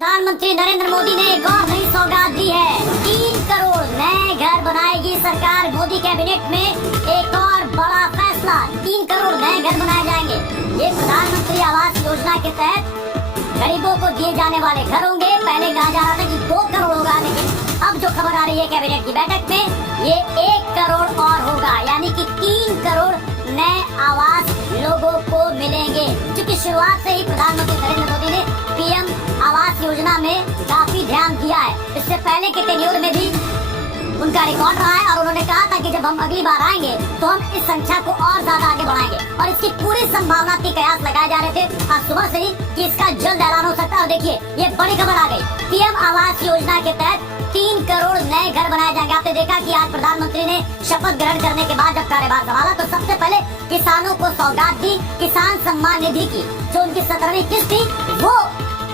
प्रधानमंत्री नरेंद्र मोदी ने एक और नई सौगात दी है। 3 करोड़ नए घर बनाएगी सरकार। मोदी कैबिनेट में एक और बड़ा फैसला, 3 करोड़ नए घर बनाए जाएंगे। ये प्रधानमंत्री आवास योजना के तहत गरीबों को दिए जाने वाले घर होंगे। पहले कहा जा रहा था कि 2 करोड़ होगा, लेकिन अब जो खबर आ रही है कैबिनेट की बैठक में, ये 1 करोड़ और होगा, यानी कि 3 करोड़ नए आवास लोगों को मिलेंगे। क्योंकि शुरुआत से ही प्रधानमंत्री नरेंद्र मोदी ने पीएम आवास योजना में काफी ध्यान दिया है। इससे पहले के टेन्योर में भी उनका रिकॉर्ड रहा है और उन्होंने कहा था कि जब हम अगली बार आएंगे तो हम इस संख्या को और ज्यादा आगे बढ़ाएंगे, और इसकी पूरी संभावना के कयास लगाए जा रहे थे आज सुबह से ही कि इसका जल्द ऐलान हो सकता है। और देखिए, ये बड़ी खबर आ गई। पीएम आवास योजना के तहत 3 करोड़ नए घर बनाए जाएंगे। आपने देखा कि आज प्रधानमंत्री ने शपथ ग्रहण करने के बाद जब कार्यभार संभाला तो सबसे पहले किसानों को सौगात दी, किसान सम्मान निधि की जो उनकी 17वीं किस्त थी वो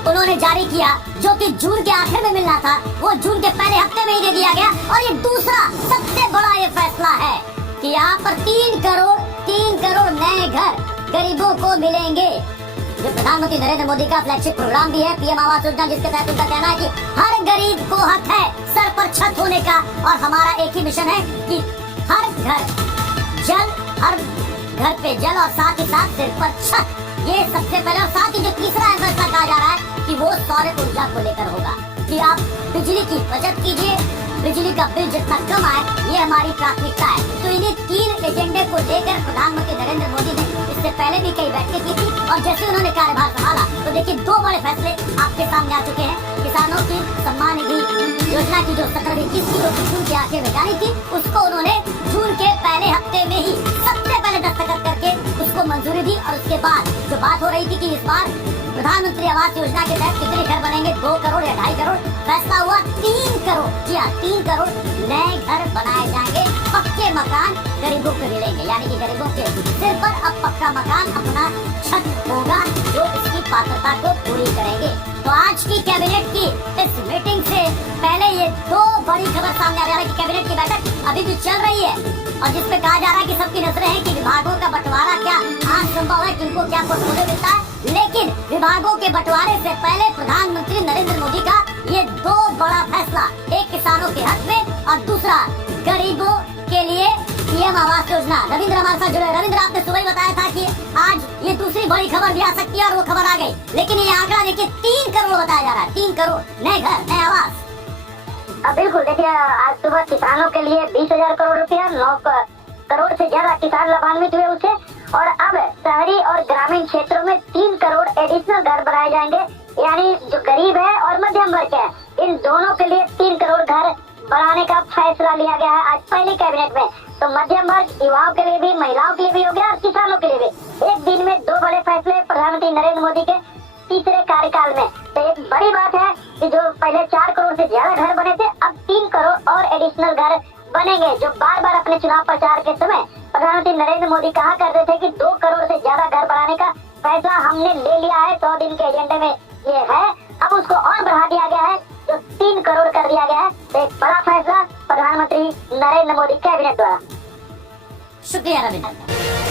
उन्होंने जारी किया, जो कि जून के आखिर में मिलना था, वो जून के पहले हफ्ते में ही दे दिया गया। और ये दूसरा सबसे बड़ा ये फैसला है कि यहाँ पर 3 करोड़ नए घर गरीबों को मिलेंगे। जो प्रधानमंत्री नरेंद्र मोदी का फ्लैगशिप प्रोग्राम भी है पीएम आवास योजना, जिसके तहत उनका कहना है कि हर गरीब को हक है सर पर छत होने का, और हमारा एक ही मिशन है कि हर घर पे जल और साथ ही साथ सिर पर छत। ये सबसे पहले, और साथ ही जो तीसरा फैसला कहा जा रहा है कि वो सौर ऊर्जा को लेकर होगा कि आप बिजली की बचत कीजिए, बिजली का बिल जितना कम आए, ये हमारी प्राथमिकता है। तो इन्हीं 3 एजेंडे को लेकर प्रधानमंत्री नरेंद्र मोदी ने इससे पहले भी कई बैठकें की थी, और जैसे उन्होंने कार्यभार संभाला तो देखिए 2 बड़े फैसले आपके सामने आ चुके हैं। किसानों की सम्मान निधि योजना की जो 17वीं किस्त थी, जो जून के आखिर में जानी थी, उसको उन्होंने जून के पहले हफ्ते में ही सबसे पहले दस्तखत करके उसको मंजूरी दी। और उसके बाद जो बात हो रही थी कि इस बार प्रधानमंत्री आवास योजना के तहत कितने घर बनेंगे, 2 करोड़ या 2.5 करोड़, फैसला हुआ 3 करोड़। जी हाँ, 3 करोड़ नए घर बनाए जाएंगे। पक्के मकान गरीबों को मिलेंगे, यानी कि गरीबों के सिर पर अब पक्का मकान, अपना छत होगा जो इसकी पात्रता को पूरी करेंगे। तो आज की कैबिनेट की इस मीटिंग से पहले ये 2 बड़ी खबर सामने आ रही है कि कैबिनेट की बैठक अभी भी चल रही है, और जिसपे कहा जा रहा है कि सबकी नजरें हैं कि विभागों का बंटवारा क्या आज संभव है, किनको क्या पोर्टफोलियो मिलता है। लेकिन विभागों के बंटवारे से पहले प्रधानमंत्री नरेंद्र मोदी का ये 2 बड़ा फैसला, एक किसानों के हक में और दूसरा गरीबों के लिए पीएम आवास योजना। रविंद्र हमारे साथ जुड़े। रविंद्र, आपने सुबह ही बताया था कि आज ये दूसरी बड़ी खबर भी आ सकती है, और वो खबर आ गई। लेकिन ये आंकड़ा देखिए, 3 करोड़ बताया जा रहा है, 3 करोड़ नए घर, नए आवास। बिल्कुल, देखिए आज सुबह किसानों के लिए 20,000 करोड़ रुपया, 9 करोड़ से ज्यादा किसान लाभान्वित हुए उससे, और अब शहरी और ग्रामीण क्षेत्रों में 3 करोड़ एडिशनल घर बनाए जाएंगे। यानी जो गरीब है और मध्यम वर्ग है, इन दोनों के लिए 3 करोड़ घर बनाने का फैसला लिया गया है आज पहले कैबिनेट में। तो मध्यम वर्ग, युवाओं के लिए भी, महिलाओं के लिए भी हो गया और किसानों के लिए भी। एक दिन में 2 बड़े फैसले प्रधानमंत्री नरेंद्र मोदी के तीसरे कार्यकाल में। तो एक बड़ी बात है कि जो पहले 4 करोड़ से ज्यादा घर बने थे, अब 3 करोड़ और एडिशनल घर बनेंगे। जो बार बार अपने चुनाव प्रचार के समय प्रधानमंत्री नरेंद्र मोदी कहा करते थे कि 2 करोड़ से ज्यादा घर बनाने का फैसला हमने ले लिया है, 100 दिन के एजेंडे में ये है। अब उसको और बढ़ा दिया गया है, जो 3 करोड़ कर दिया गया है। तो एक बड़ा फैसला प्रधानमंत्री नरेंद्र मोदी कैबिनेट द्वारा। शुक्रिया रविंद्र।